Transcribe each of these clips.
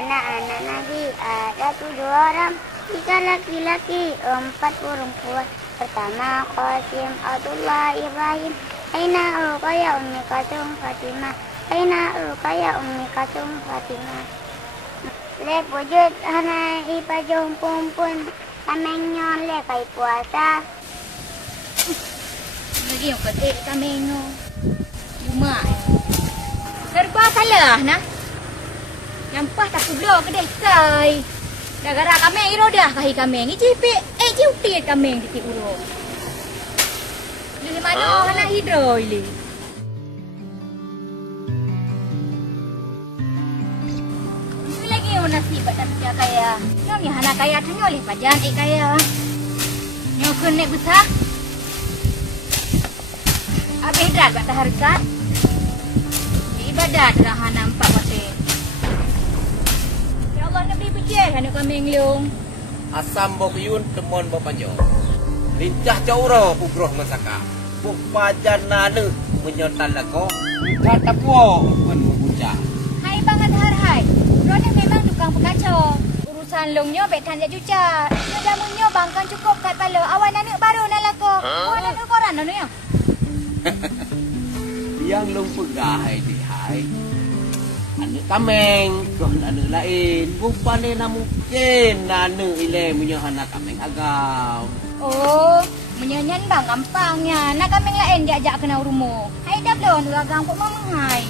anak-anak Nabi ada 7 orang, 3 laki-laki, 4 perempuan. Pertama Qasim, Abdullah, Ibrahim. Aina Ruqayyah Ummi Kalsum Fatimah. Aina Ruqayyah Ummi Kalsum Fatimah. Le wujud hana ipajong pumpun kamengnya le kai puasa. Lagi yang ketik kamengnya. Cuma serba salah nah. Yang pas tak kublo ke desai. Gara-gara kameng irodah kahi kameng ijipik jiutit kameng titik uro. Di mana hana hidro ile. Lagi yang nasib tak dia kaya. Yang ni hana kaya tu nyoleh pajan kaya. Nyo kenek besar. Habis dah tak harga. Ibadat dah hana 4 pasal. Ya Allah nak beri puji hana kameng leung. Asam bokuyun temon bapanjo. Lincah cauro ugroh masaka. Bupajan nanu menyotan lago. Kata puo pun membuca. Hai bangan harhai. Rona memang tukang pekacau. Urusan longnya bekan dia juca. Jamunnya bangkan cukup kat pala. Awan anak baru nak lako. Awan anak koran anu ya. Yang long pegah di hai. Anak kameng, kau anak lain. Bukan na mungkin anak ile punya anak kameng agam. Oh, menyanyian bang gampangnya. Nak kameng lain diajak kena rumah. Hai dah belum tu agam kok mamang hai.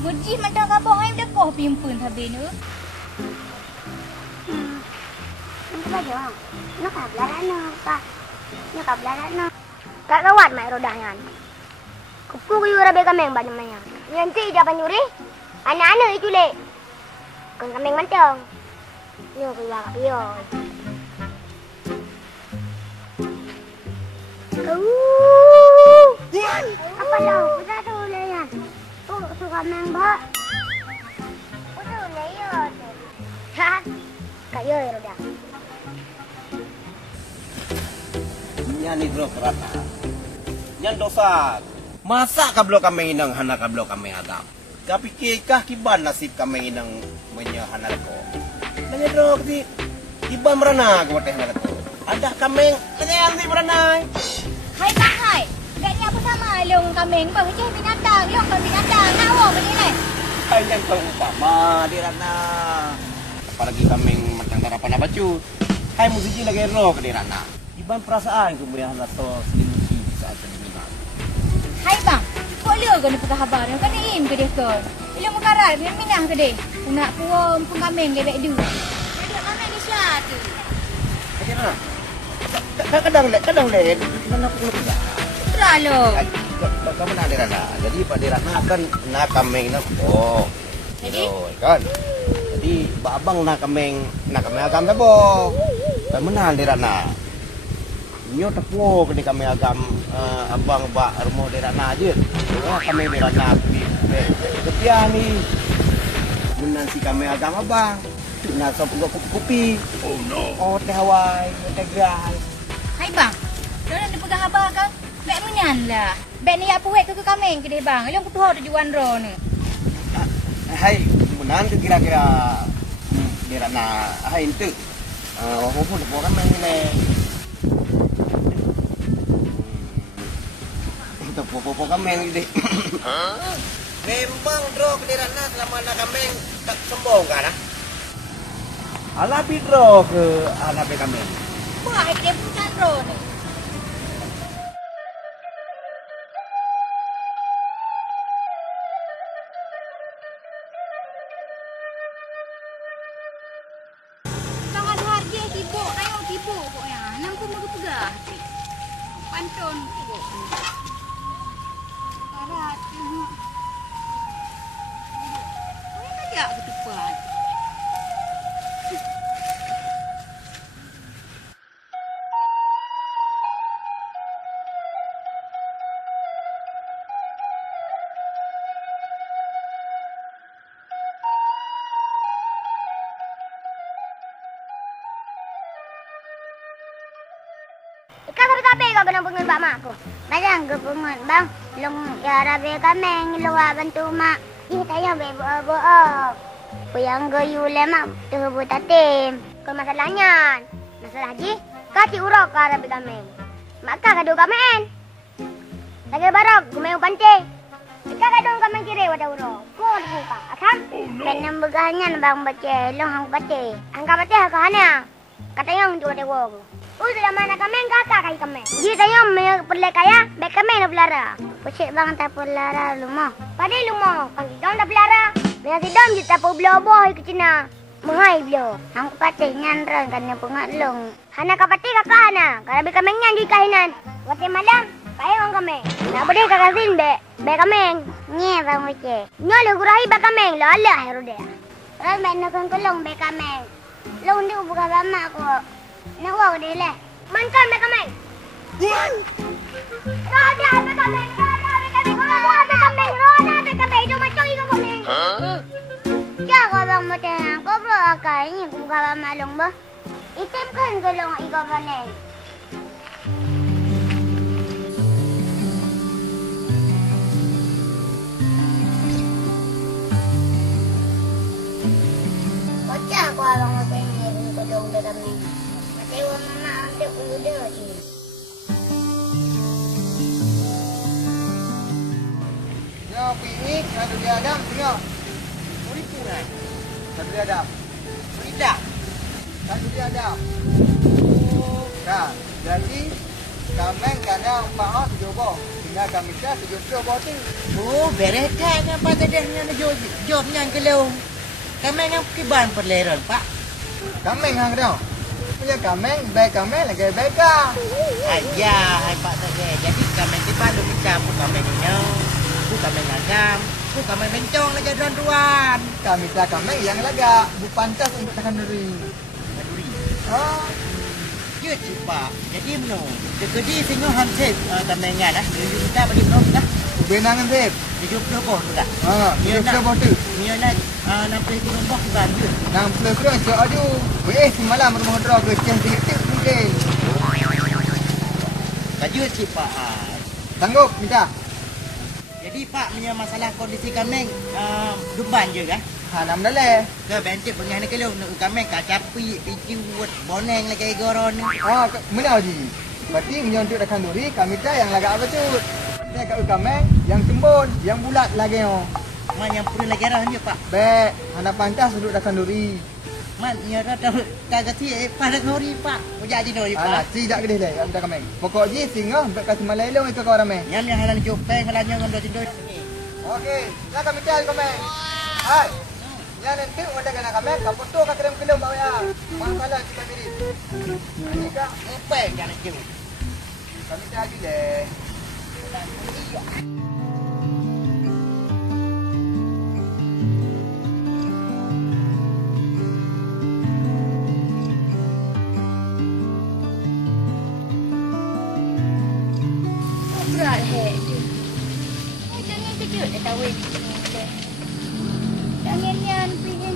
Mujih macam kabong hai dah koh pimpun habis ni. Nanti baju. Nak kablaran nak. Nak kablaran nak. Kak kawat mai rodahnya. Kuku yu rabe kameng banyak-banyak. Nanti japan nyuri. Anak-anak itu le. Kan kameng mantong. Yo keluar yo. Apa lau? Kita tu le yan. Tu kameng ba. Tu le yo. Ha. Kayo yo dah. Nyani bro kerata. Nyan dosa. Masa kablo kami inang hana kablo kami agam. Kapikir kah kiban nasib kami inang menyahana ko. Nanya bro di kiban merana ko teh ko. Ada kami nanya di merana. Hai bang hai. Deknya apa sama long kameng ba hujah binatang. Long kan binatang. Nak awak beli ni. Hai yang umpama di rana. Apalagi kami macam harapan apa cu. Hai musisi lagi roh ke di rana. Kiban perasaan kemudian to selimuti saat ini. Hai bang. Boleh ke ni pekah habar yang kan im ke dia ke. Bila mukarat biar minah ke dia. Nak puang pun kameng lebek du. Dia kameng di selatu. Kena. Kadang le. Mana aku lupa. Terlalu. Kamu nak dirana. Jadi Pak Dirana kan nak kameng nak. Oh. Jadi Kan. Jadi babang nak kameng agam tabo. Kamu nak dirana. Nyo tepo kini kami agam abang bak rumah dirana aja. Kami dirana ketia ni. Menanti kami agam abang. Nak sop kopi. Oh no. Oh teh Hawaii, teh Gras. hai bang. Dah nak pegang habar kan? Bek menyan lah. Bek ni apa wek ke kameng ke dia bang. Long kutuh tujuan ro ni. Hai, menan tu kira-kira dirana hai itu. Apa pun orang main ni. Popo kameng gede. Memang bro kedirana selama anak kameng tak sombong kan? Alah bidro ke anak kameng. Wah, dia bukan ro ni. Tangan harga sibuk, ayo sibuk pokoknya. Nampu mau pegah. Pantun sibuk. Karat. Ini tak ketupan. Ikaw sa tabi ka ganang pengen bak mak aku. Bayang ke pengen bang. Long ya rabe kameng luar bantu mak. Ih tanya be bo. Puyang gayu lemak terbut tatim. Kau masalahnya. Masalah haji, kati urok ke Arabi kami. Maka kadu kami. Lagi barok, kumeu pante. Ika kadung kami kiri wadah urok. Kau buka, akam? Penam begahannya bang baca, long hang pate. Angka pate hakahana. Katanya untuk wadah urok. Udah mana kami kakak kai kami. Jadi tanya me perle kaya, baik kami nak belara. Pocek bang tak belara lumo. Pada lumo, kang kita tak belara. Dengan sidam je tak belau boh ke Cina. Mengai belo. Hang pate nyanran kan pengat long. Hana kapati kakak hana. Kalau be kami nyan di kahinan. Wate malam, kaya orang kami. Nak beri kakak sin be kami. Nye bang Pocek. Nyo le gurahi be kami. Lo Allah hero dia. Rai main nak kelong be kami. Long dia buka lama aku. Nak wau dia le. Mankan be kami. Roda be kami. Roda be kami. Roda be kami. Roda be kami. Itu macam itu kami. Ya kau bang Pocek. Kau bro akai ni buka lama long bah. Item kan kelong iko bane. Bocah kau abang Pocek ni kelong be kami. Dewa mama ambil udah ni. Ya, pinik ada dia Adam punya. Muripu kan? Ada dia Adam. Tidak. Ada dia Adam. Nah, jadi kami kadang empat tujuh tinggal kami dah 70 tu. Oh, berekan apa tadi yang jawabnya kelong. Kami yang kiban perleran, Pak. Kami hang dah. Punya kami, baik kami lagi baik kah? Ayah, hai Pak tadi. Jadi kami tiba lu mencampur kami ni. Ku kami ngagam, ku kami mencong lagi tuan-tuan. Kami tak kami yang laga bu pantas untuk tahan diri. Maduri. Oh, Ya, cik Pak. Jadi meno. Jadi singo hansip kami ngah dah. Dia minta bagi meno dah. benangan sip. 70 boh tu dah. Ha, Dia dia nak tu. Dia nak 60 boh banjir. 60 kilo so aju. Weh semalam rumah draw ke ceh sikit mungkin. Baju cik Pak. Sanggup minta. Jadi Pak punya masalah kondisi kami dumban je kan? Ha nam dah le. Ke bentik pengah ni kelong nak kami kacapi picu boneng lagi goron. Ha mana ji? Berarti menyontok akan duri kami dah yang laga apa tu? Saya kat kami yang tembun, yang bulat lagi oh. Man yang pun lagi arah je Pak. Baik, anda pantas duduk akan duri. Man ya rata kagati pada ngori Pak. Jadi nori Ah, Pak. tidak gede le, anda kami. Pokok ji singa baik kasih malalong ikut kau ramai. Yang halan jopeng halan yang ndo tindo ni. Okey, nak kami tel kami. Hai. Ya nanti ada kena kami, kamu tu kat kirim kelum bawa ya. Masalah kita diri. Ini kak, Ngepeng jangan je. kami dah lagi le. Berat hek tu. Jangan kejut dah tahu. Jangan yan pergi.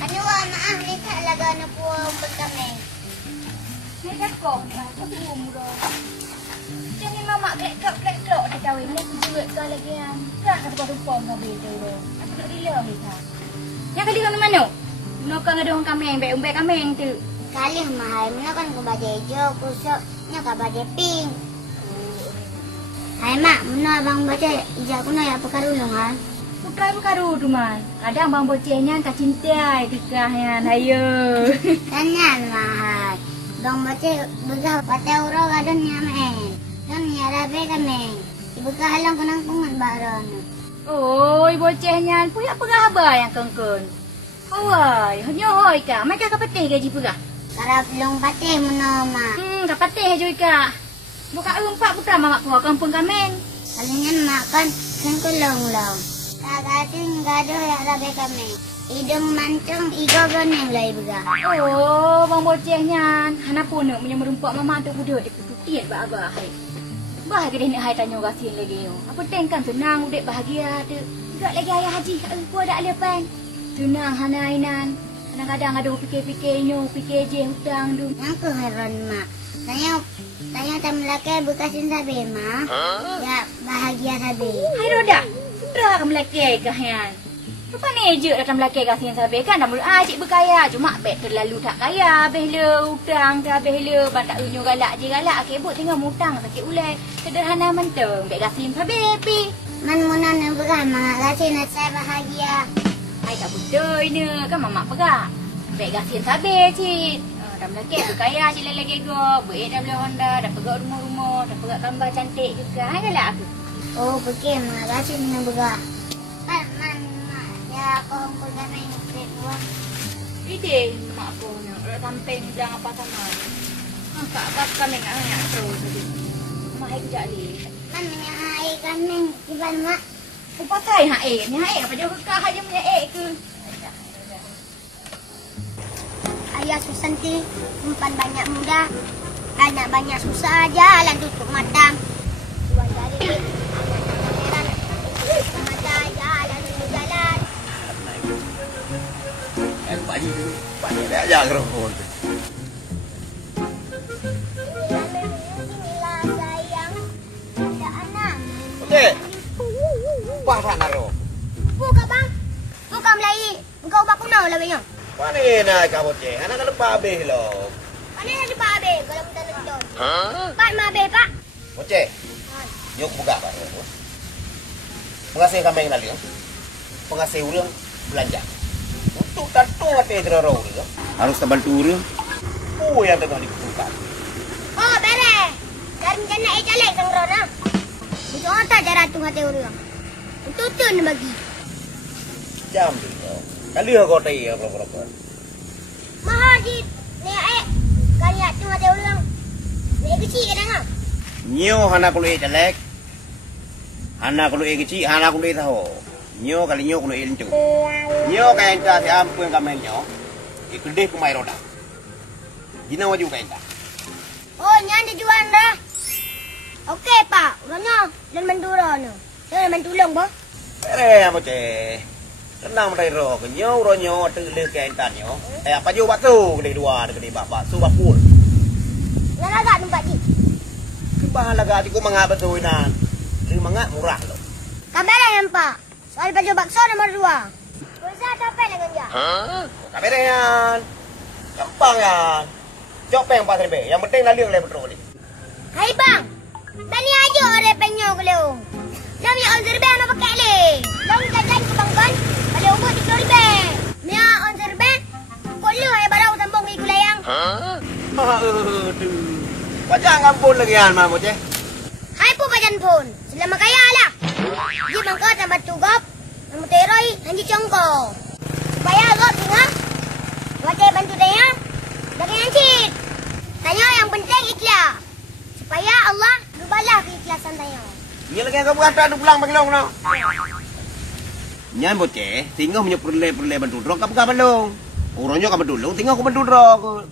Anu maaf ni tak laga nak puang kami. Ni dah kau aku umur. Jangan mama klek-klek dah tahu ni kejut kau lagi yang. Tak nak rupa kau betul. Aku nak rela kita. Yang kali kau mana? Menokang ada orang kami yang baik kami yang tu. Kali mahal mana kan kau baca hijau, kusuk, nya kau baca pink. Hai mak, mana abang baca hijau kuna ya pekarulung kan? Bukan tu man. Kadang bang bocehnya kak cintai tikahnya. Hayo. Tanya mahal. Bang baca begah patah urang ada nyamen. Dan nyarabe kami. Ibu kahalang kunang kungan baron. Oi, bocehnya punya pegah yang kengkun. Oi, hanya hoi ka. Mereka kapatih gaji pegah. Karap long patih menoma. Kapatih je ka. Buka empat putra mamak puak kampung kami. Kalinya makan kan kulong long. Kagating gado ya rabe kami. Hidung mancung igo goneng lai begah. Oh, bang bocehnya. Hana pun nak punya merumpak mama tu budak dia putih ba abah. Bahagia dia nak hai tanya kasihan lagi yo. Apa tengkan senang udik bahagia tu. Tak lagi ayah haji ku ada lepan. Tunang hanainan. Kadang-kadang ada fikir-fikirnya, fikir je hutang tu. Yang heran mak. Saya Tanya tam laki bekasin sabi mah. Ya bahagia sabi. Hai Roda. Dah kamu laki kahian. Apa ni je dah kamu laki kasihan sabi kan dah mula cik berkaya cuma bet terlalu tak kaya behla hutang dah behla bantak unyu galak je galak kebut tengah mutang sakit ulai. Sederhana menteng bet kasihan sabi pi. Man munan yang berama kasih nak saya bahagia. Hai tak betul ni kan mamak pegak. Bet kasihan sabi cik. Dah laki berkaya cik lagi go. Buat dah beli Honda, dah pegak rumah-rumah, dah pegak gambar cantik juga. Hai galak aku. Oh, pergi makasih dengan bergerak. Man, ya kau pergi main kedua. Ide mak aku nak samping jangan apa sama. Kak apa kami nak terus tadi. Mak hai kejap ni. Man menyahai kami kiban mak. Aku pakai ni apa dia kekah aja punya ke. Ayah Susanti, umpan banyak muda. Anak banyak susah jalan tutup mata. Tuan dari mata jalan tutup jalan. Pak ni dah ajar kerupuk. Inilah sayang ada anak. Okey. Pak tak naro. Buka bang. Buka Melayu. Buka ubah kuno lah bang. Mana nak kamu cek? Anak kan lupa habis loh. Mana nak Pak Abe kalau minta nak. Pak Mabe Pak. Ocek. Yuk buka Pak. Pengasih kami yang lalu. Pengasih ulang belanja. Untuk tentu hati terorong tu. Harus terbantu ulang. Oh yang tengah dibuka. Oh beres. Dari jana jalek sang rona. Betul tak cara tu hati ulang. Tutun bagi. Jam tu. Kali aku tay apa. Mahajid. Ni kali tu hati ulang. Ni kecil kadang. Nyo anak kulit jelek. Anak kulit kecil, anak kulit tahu. Nyo kali nyo kulit lencu. Nyo kayak entah siapa yang kami nyo. Ikut kumai roda. Dina waju kayak entah. Oh nyan dijual dah. Okey Pak. Ulangnya dan mendura no. Jangan mentulung boh. Apa ceh? Tenang dari roh. Nyo terlih kayak entah nyo. Apa jo batu kedai dua kedai bapak su bapul. Ngan agak tempat ni. Kebah laga aku mangap betul nan. Ini mangap murah loh. Kamera yang Pak. Soal baju bakso nomor 2. Bisa capek dengan dia. Kamera yan. Gampang yan. Copeng 4,000. Yang penting lalu oleh betul ni. Hai bang. Tani aja orang penyo ke leung. Lam ya on serbe apa pakai le. Lam jajan ke bang kan. Kalau umur 30,000. Mia on serbe. Kolu ay barau tambong iku layang. Aduh. Wajah ngampun lagi yan mah ceh. Hai po bajan pun. Selama kaya lah. Di bangka tambah tugap. Namu teroy hanji congko. Supaya agak tengah. Wajah bantu dia. Jangan hancit. Tanya yang penting ikhlas. Supaya Allah lubalah keikhlasan tanya. Ini lagi yang kamu kata pulang bagi long no. Nyan boceh, tinggal punya perle bantu drog kamu kapan dong? Orangnya kamu dulu, tinggal aku bantu drog.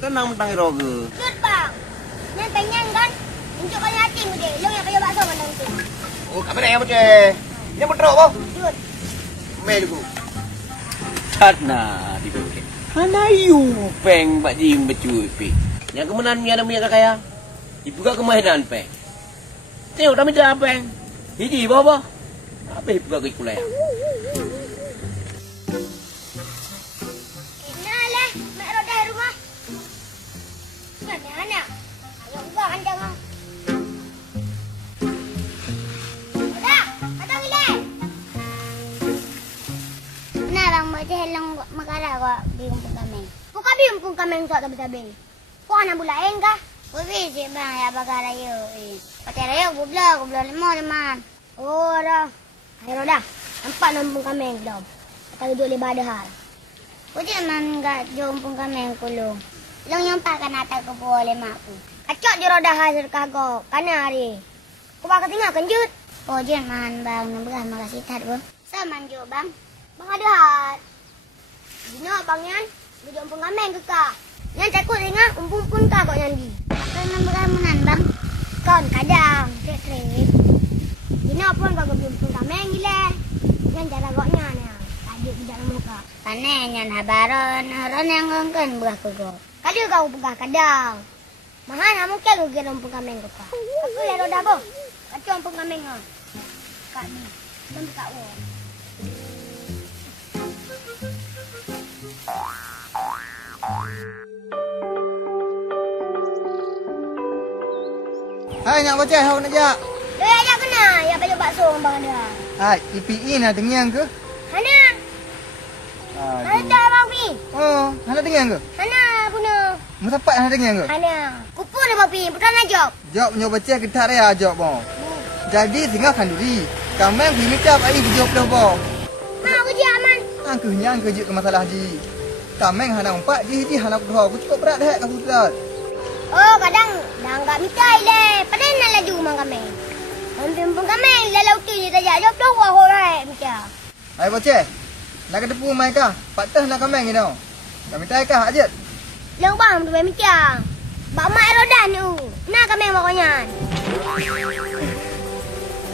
Tenang mentang drog. Cut bang. Nyan penyan kan? Unjuk kali hati mu deh. Long yang kaya bakso mandang tu. Oh, kamu dah boceh. Ini betul apa? Cut. Mei dulu. Karena di boceh. Mana you peng bak jim becuy pi. Yang kemenan mi ada punya kaya. Dibuka kemainan peng. Tengok dah minta peng. Hiji bawa. Apa buka ke kulai? Kenaleh, mak roda rumah. Mana? Ayo buka kandang. Roda, datang ile. Nah, bang bocah lang magara ko biung pun kami. Buka biung pun kami sa tabi-tabi. Kung ana bulain ka? Ubi si bang ya bagara yo. Patera yo gublo limo naman. Oh, dah. Ayo dah. Nampak nampung kami yang gelap. Kata jual ibadah hal. Uji man enggak jompong kami yang kulung. Long yung pakanata ko po oleh makku. Acok di roda hasil kago. Kana hari. Ku bakal tinggal kenjut. Uji man bang. Nabagah makasih tat bo. Saman jo bang. Bang ada hat. Dino bang yan. Jompong kami yang kekak. Yan cakut tinggal. Umpung pun kagok yan di. Kau nabagah munan bang. Kon kadang. Trip. Dino pun kagok jompong kami yang gila. Yan cara goknya ni. Adik tidak muka. Panen yan habaron. Haron yang ngongkan buah kugo. Kali kau buka kadang. Mahal nak mungkin rugi rompong kameng ko pa. Aku le roda bo. Kacau rompong kameng ah. Kak ni. Sampai kak wo. Hai nak baca hau nak jak. Dia ajak kena. Ya baju bakso bang dia. Hai, IPI nak dengar ke? Hana. Hana tak mau pi. Oh, nak dengar ke? Hana guna. Musapat nak dengar ke? Hana. Kupu dia mau pi. Bukan nak jawab. Jawab punya baca kita dia jawab bang. Jadi tinggalkan diri. Kameng bini cap ai video pelah bang. Mau kerja aman. Angkuhnya kerja ke masalah ji. Kameng hana empat ji hana kedua. Aku cukup berat dah kamu sudah. Oh, kadang dah enggak mitai le. Padahal nak laju mang kami. Hampir pun kami lalau tu je tajak jawab tu wah horai macam. Hai baca. Nak ke tepu mai kah? Patah nak kameng ni tau. Kami tai kah ajat. Lang bang tu macam. Bak mak rodan tu. Nak kami makanya.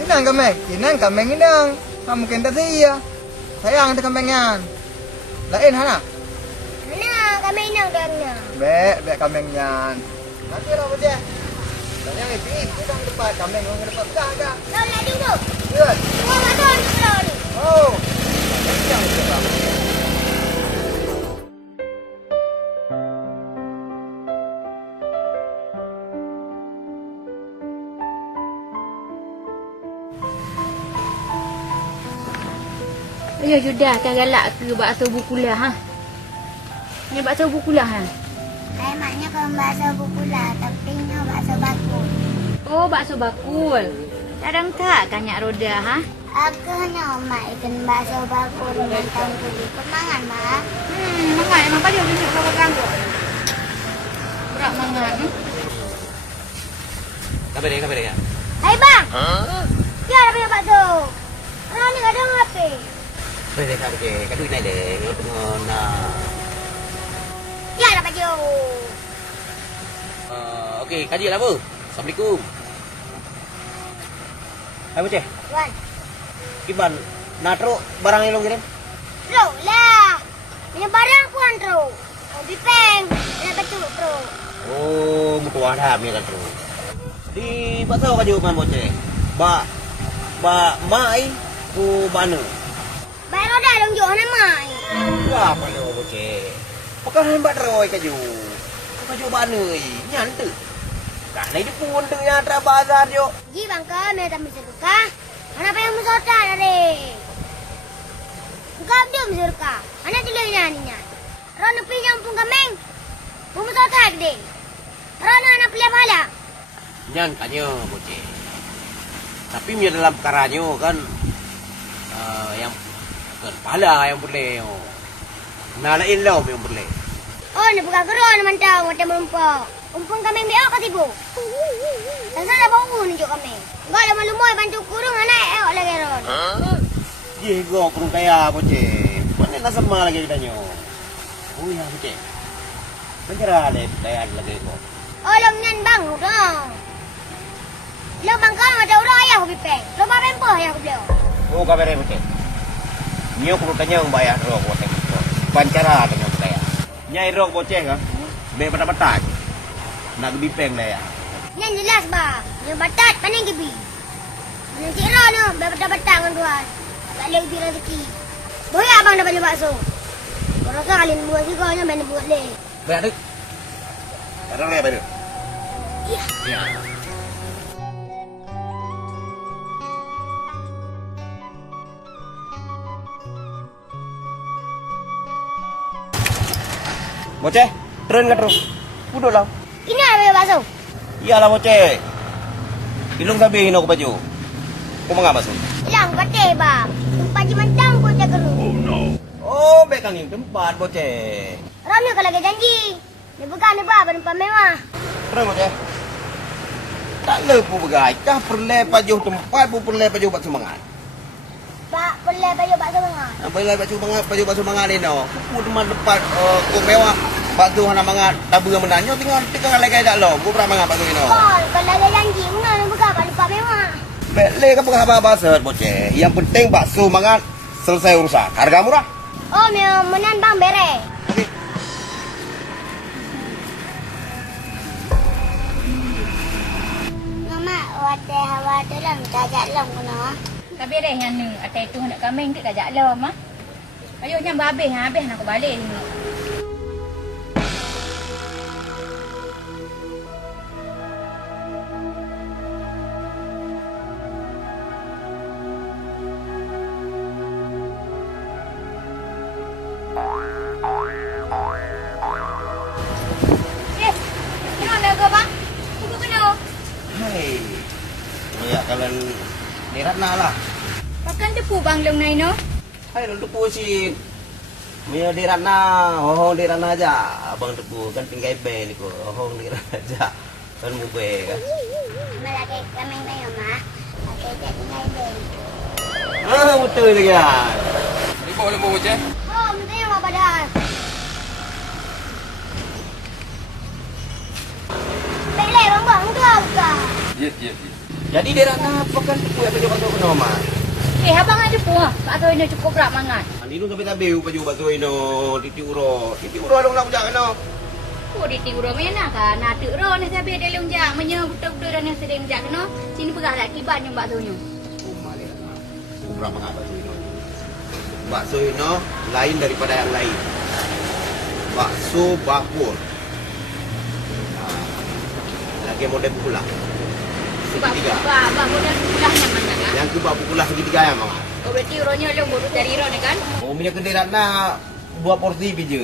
Inang kameng. Inang kameng inang. Kamu kena sia. Sayang tu kamengan. Lain hana. Mana kami nang dana. Bek kamengan. Nanti lah baca. Tanya ni pi, kita ke depan kameng orang ke depan. Dah. Lau laju tu. Ya. Tua madon tu lau ni. Oh. Yang kita. Ya sudah, kan galak ke bakso bukulah ha. Ni bakso bukulah ha. Saya maknya kalau bahasa bukula, tapi nya bahasa bakul. Oh, bakso bakul. Kadang tak kanyak roda ha. Aku hanya mak ikan bahasa bakul dengan tahun kulit. Kemangan mak. Mangan emang pada tunjuk kau ganggu. Berat mangan. Kabar dia. Hai bang. Ya ada punya bakso. Orang ni kadang apa? Kabar dia. Kadu naik deh. Tengok nak. Ya ada baju. Okey, kaji lah bu. Assalamualaikum. Hai bocah. Tuan. Kiban nak teruk barang yang lo kirim? Bro lah. Punya barang puan bro. Oh bipeng. Nak betul bro. Oh, mutu ada punya kan teruk. Di bakso kaji man bocah. Mai ku bana. Bayar roda dong jo na mai. Apa lo bocah? Pakai hembat roy kaju. Kaju bana nyan tu. Kan ini pun tu yang terbazar jo. Ji bang ka me tam suka. Ana pa yang musota dari. Engkau dia suka. Ana tuloy na niya. Ron pinyang pung kameng. Pumusota gede. Ron ana pilih bala. Nyan kanyo bocah. Tapi punya dalam perkaranya kan yang kepala yang boleh. Nala ilau yang boleh. Oh, ni bukan keron mantau mata melumpuk. Umpung kami biar kat ibu. Dan sana bau ni jo kami. Enggak ada malu-malu bantu kurung anak elok lagi ron. Ye go kurung kaya bocah. Mana nak sama lagi kitanya. Oh ya bocah. Penjara le kaya lagi go. Oh, long nyan bang dong. Lo bang kau ada orang ayah hobi peng. Lo bawa member ayah hobi lo. Oh kabar bocah. Nyo kurung kanya bayar ro bocah. Pancara kanya bayar. Nyai ro bocah kan. Be pada-pada. Nak gebi peng dah ya. Nyan jelas bang. Yang batat paling gebi. Yang kira no, batat dengan tuan. Tak boleh gebi rezeki. Boleh abang dapat baju bakso. Kalau kalian buat juga nya main buat le. Bayar tu. Bayar le bayar. Iya. Ya. Bocah, tren ke terus? Udah lah. Ini ada baju bakso. Iyalah bocah. Ilung sabi hino ko baju. Kung mga baso. Hilang pati bang. Tempat jemantang pun jaga lu. Oh, bekang yung tempat bocah. Ramai kalau lagi janji. Ni bukan ni bah berempat mewah. Terus bocah. Tak lepu begai. Kah perle baju tempat pun perle baju bakso mangan. Pak, boleh baju bakso mangan. Perle baju bakso mangan ni no. Kupu teman depan kau mewah. Bakso hana mangan. Tabu yang menanyo tinggal lagi dak lo. Gua pernah mangan bakso ni no. Oh, kalau lagi janji mana ni bukan berempat mewah. Bele ka apa set bocah. Yang penting bakso mangan selesai urusan. Harga murah. Oh, menan bang bere. Okey. wate hawa dalam tajak long kena. Tapi dah yang ni, atai tu nak kambing tu kajak lah mah. Ayo nyam habis nak aku balik ni. Ya kalian nirat na lah. Pakan depu bang long nai no. Hai lu depu si. Mia nirat na, hohong nirat na aja. Abang depu kan tinggal be ni ko. Hohong nirat aja. Kan mu be kan. Malaki kami tayo ma. Pakai jet tinggal be. Ah betul lagi ya. Boleh bawa je. Oh, mesti ma padahal. Bele bang tu apa? Ya. Jadi nirat na pakan depu ya baju baju kena ma. Abang ada depu ah. Pak tu ini cukup berat mangat. Ani nu tapi tabe baju baju ino titi uro. Titi uro dong nak jak kena. Oh di tiura mana kan? Nak tu ro nak sabi dia long jak menye betul-betul dan sedang jak kena. Sini pegah lak kibat nyom bakso nyo. Oh malik. Berapa ngap bakso ino? Bakso ino lain daripada yang lain. Bakso bakul. Lagi model pula. Segitiga. Bak modal pulahnya mana kan? Yang kedua pula segitiga ya mak. Oh berarti ronya long baru dari ro ni kan? Oh minyak kendirat na 2 porsi biji.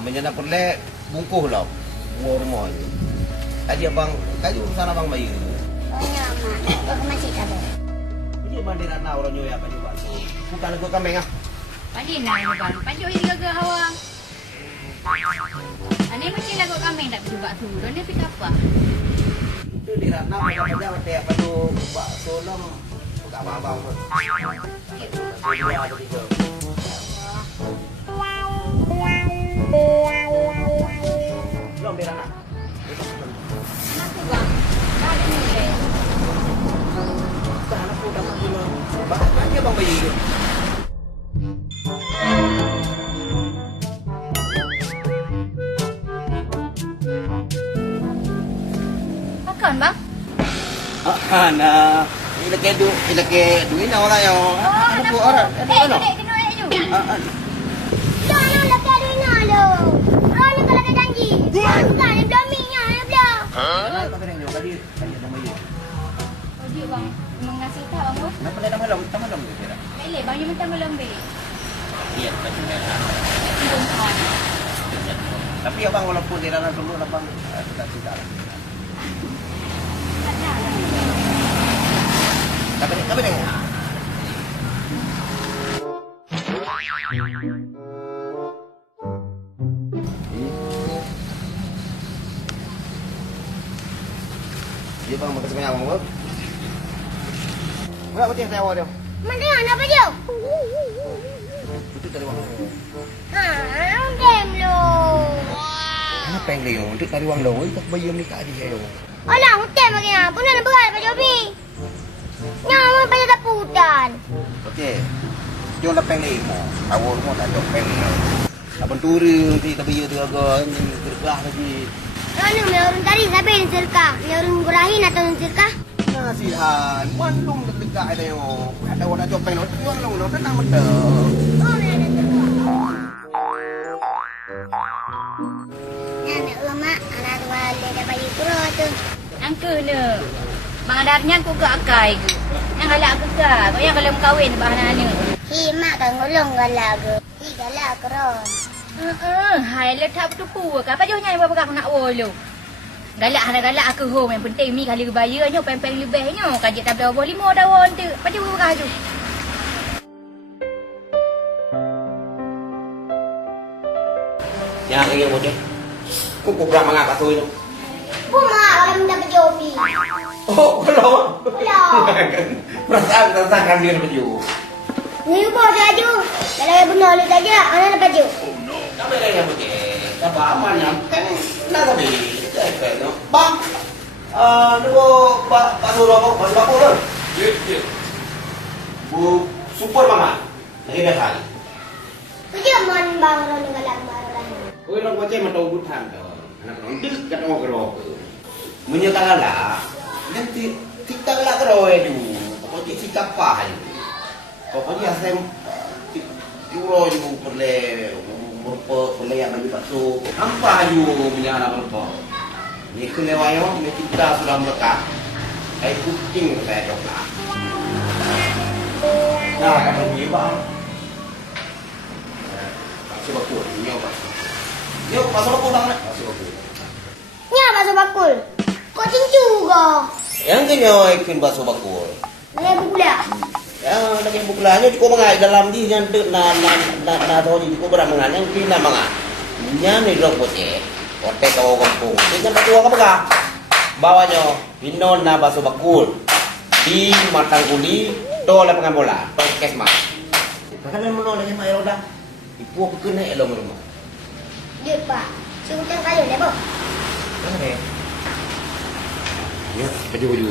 Menyana perle bungkuh lah. Buah rumah ni. Tadi abang kayu sana abang bayu. Oh nyama. Aku masih tak ada. Ini mandirat na orang nyoya baju bakso. Bukan lagu kambing ah. Pandi nak ni bang. Panjang ini gagal hawa. Ani mesti lagu kami tak baju bakso. Ron ni pik apa? Itu di Ratna macam-macam ada baju bakso lom. Bukan abang pun. Dua atau tiga. Belum di Ratna. Aku bang. Ada ni le. Dah aku dah mati lo. Bahkan dia bang bayi tu. Makan bang? Nah, ini ke duit na orang yang ada buat orang. Ada Dek kena air you. Jangan lepas dunia lo. Orang kalau ada janji. Bukan yang belum minyak yang belum. Tapi yang juga tadi bang bayi. Oh dia bang. Mengasih tahu bang tu. Kenapa dia tambah dong kira? Lele bang dia minta malam be. Iya, baju merah. Bukan. Tapi abang walaupun di dalam dulu abang tak suka. Tapi deh. Dia bang makan sebanyak bang. Berapa dia sewa dia? Mana nak baju? Itu tadi bang. Game lo. Apa yang dia? Itu tadi bang dong. Itu bayi ni kat dia dong. Alah, hutan bagi apa? Pun nak berat baju ni. Nyawa pada taputan. Okey. Jom lepeng ni. Awal mau tak lepeng. Abang turun nanti tapi dia tu agak ni gergah lagi. Mana orang tadi siapa yang cerkah? Orang Ibrahim atau yang cerkah? Nasihan, mandung dekat ada yang ada orang copeng orang jual orang tenang betul. Oh, mana ada cerkah? Nak emak anak tua dia bayi pura tu. Angka ne. Mangadarnya aku ke akai ke. Yang galak aku ke. Kau yang kalau kahwin bahan ni. Mak kan ngulung galak ke. Galak keron. Hai letak betul ke. Apa jauh nyai berapa aku nak wolo. Galak galak aku home yang penting mi kali bayarnya peng-peng lebihnya. Kajik tak berapa 5 tahun tu. Apa jauh berapa tu. Yang ingin mudah. Kuku berapa ngapa tu itu? Mak kalau minta baju ni. Oh, kalau. Kalau. Perasaan tersakan dia baju. Ni buat baju. Kalau yang benar lu saja, anak baju. Tapi ada yang mudah. Apa amannya? Kan nak tapi. Bang. Dulu Pak Surowo, Pak Surowo tu. Ya. Bu super mama. Lagi biasa. Kejaman bang orang galak marah. Oh, orang macam mana tahu bukan tu. Anak orang dik kat orang kerok. Menyatakanlah nanti Tikang lah keroy tu. Pokoknya sikap apa tu. Pokoknya saya Euro juga perle yang bagi bakso. Apa juga punya anak berapa. Ni kelewayo, ni kita sudah melekat. Air kucing saya coklat. Nah, kamu ni bang. Bakso bakul, ni apa? Yo, bakso bakul bang nak. Bakso bakul. Nya bakso bakul. Kok juga. Yang kenyo ikan bakso bakul. Lagi pula. Ya, lagi bukulanya cukup mengai dalam di yang na tahu di cukup berang mengan yang kina mengan. Nya ni dok pote. Pote kau kampung. Ini batu apa kah? Bawanya hinon na bakso bakul. Di matang kuli, to la pengambola, to kesma. Bahkan mono lagi mai roda. Ipu aku kena elong rumah. Dia pak. Sungguh kayu le, Bo. Mana? Ya, baju-baju.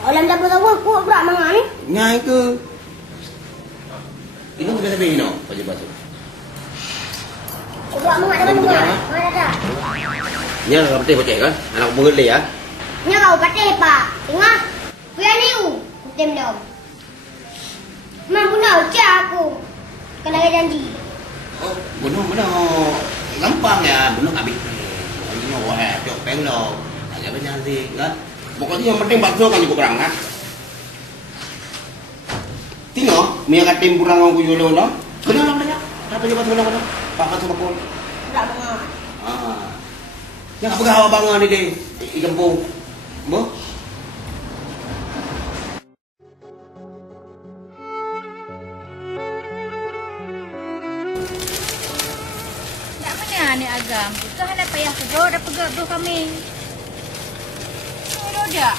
Orang dah berapa kuat berat mangan ni? Ngai ke? Ini bukan sampai ini, baju baju. Berat mangan dah mana? Mana dah? Ni anak putih bocah kan? Anak bergele ya. Nya kau patih pak. Tengah. Punya niu. Tem dom. Mampu nak cak aku. Kena janji. Oh, bunuh. Gampang ya, bunuh habis. Ini wah, cok peng lo. Agak banyak sih, kan? Pokoknya yang penting bakso kan cukup berangkat. Tengok, mie katim kurang aku jual lo. Kenapa banyak? Kenapa dia bakso kenapa? Pak bakso bakul. Berat mangan. Ah. Yang apa kau bangun ni deh? Di kampung. Bo? Tak mana ni agam. Kau hendak payah kerja dah pegak kami. Dah.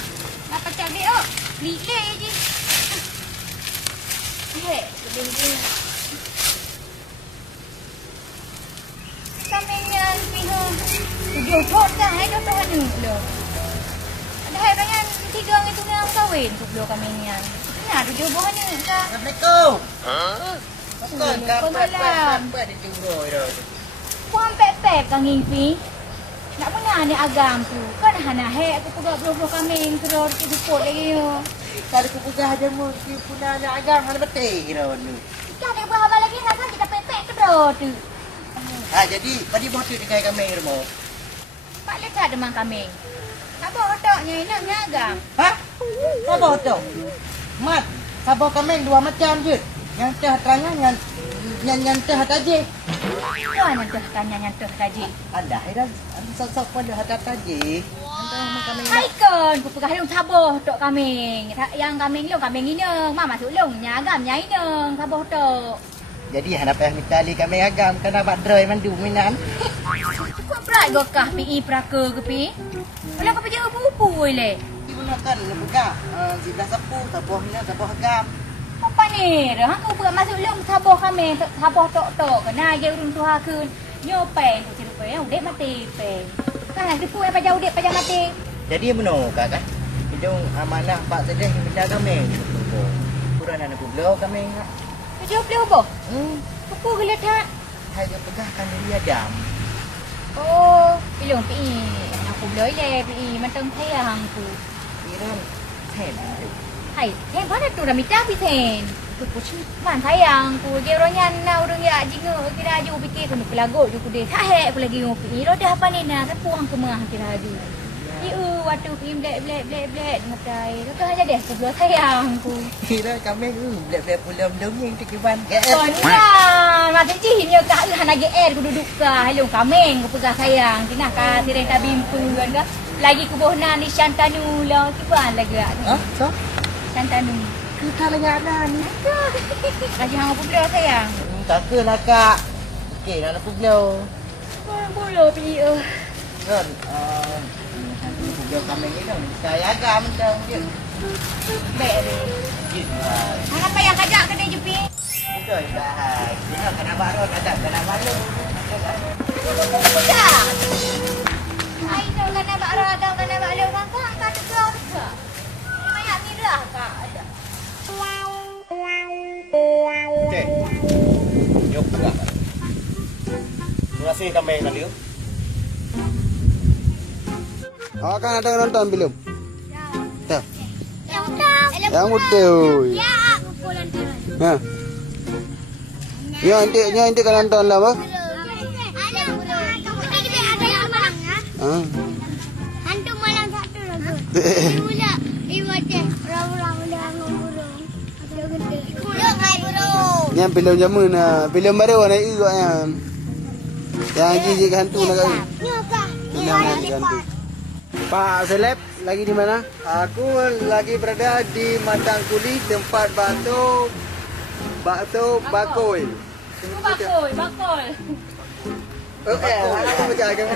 Apa cak dia? Lilai je. Hei, sedih. Kamenyan piha. Tujuh pot dah hai dah tahan dulu. Ada hai dengan tiga itu yang kahwin tu belum kamenyan. Nah, tujuh buah ni dah. Assalamualaikum. Bukan Malam. apa di tunggu dah. Puan pek-pek kang ngimpi. Nak mana ni agam tu? Kan hana he aku pegak bro kambing terus di pot lagi yo. Kalau aku pegah aja mu si punanya agam hana betul kira nu. Kan ada berapa lagi nak kita pepek tu bro tu. Jadi padi motor dengan kami rumah. Pak lekat demang kambing. Apa otaknya ini nak agam? Hah? Apa tu? Mat, sabar kami dua macam je. Yang teh terangnya yang teh taji. Kan ada tanya yang tu kaji. Ada dah. Sok-sok pun dah taji. Antara kami. Hai kan, aku pegah long sabar tok kambing. Yang kambing long kambing ini, mak masuk long nya agam nya ini sabar tok. Jadi hendak payah minta li kami agam kena bak droi mandu minan. Kau berat gokah PI Praka ke pi? Kalau kau pergi upu-upu le. Digunakan buka sebelah sapu, sabuh ni sabuh agam. Apa ni? Dah kau buat masuk long sabar kami, sabar tok-tok kena je urung tuha kun. Nyopeng tu cirupe yang udek mati pe. Kan tipu apa jauh udek pajak mati. Jadi benar kan? Hidung amanah Pak Sedih minta kami. Kurang anak kublo kami. Jauh beli apa? Kuku gelet tak? Hai dia pegahkan diri Adam. Oh, ilung PI. Aku boleh le PI macam saya hangku. Kiran sen. Hai, yang mana tu dah minta pisen. Tu kucing man sayang ku geronya na urang ya jingo kira aju fikir ku pelago ju ku de. Sahe aku lagi ngopi. Ro dah apa ni na tapuang ke mah kira aju. Waktu pergi blek ngatai. Tu aja deh sebelah sayangku. Kira kami blek pulang dongeng tu kiban. Oh, nah, macam cihnya kak hana GR ku duduk ka. Hello kameng ku pegah sayang. Tinah ka tireng ka bimpu kan ka. Lagi ku bohna ni Shantanu lah kiban lagi ah. Ha? So? Shantanu. Kita lagi ada ni. Lagi hang aku bela sayang. Tak ke lah kak. Okey, nak aku beliau. Boleh pergi Kan, aku beliau kami ni dah. Saya agak macam dia. baik ni. Hang apa yang kajak kedai jepi? Betul dah. Dia kena baru ada kena malu. Sudah. Ai tu kena bak radang kena bak leu kan kan tu kau ke. Banyak ni dah kak. Okey. Yuk pegah. Terima kasih kami tadi. Kan ada nonton belum? Tuh. Yang udah. Yang betul. Ya, kumpulan turun. Ha. Nya nanti kan nonton lah apa? Ada yang malangnya. Ah. Hantu malang satu lagi. Pula iwateh rawu-rawu dengan burung. Ada gede. Burung hai burung. Yang film zaman nah, film baru nak igaknya. Yang jijik hantu nak kau. Nyoba. Yang hantu. Pak Seleb lagi di mana? Aku lagi berada di Matangkuli, tempat bakso bakoi. Bakul. Aku baca agak.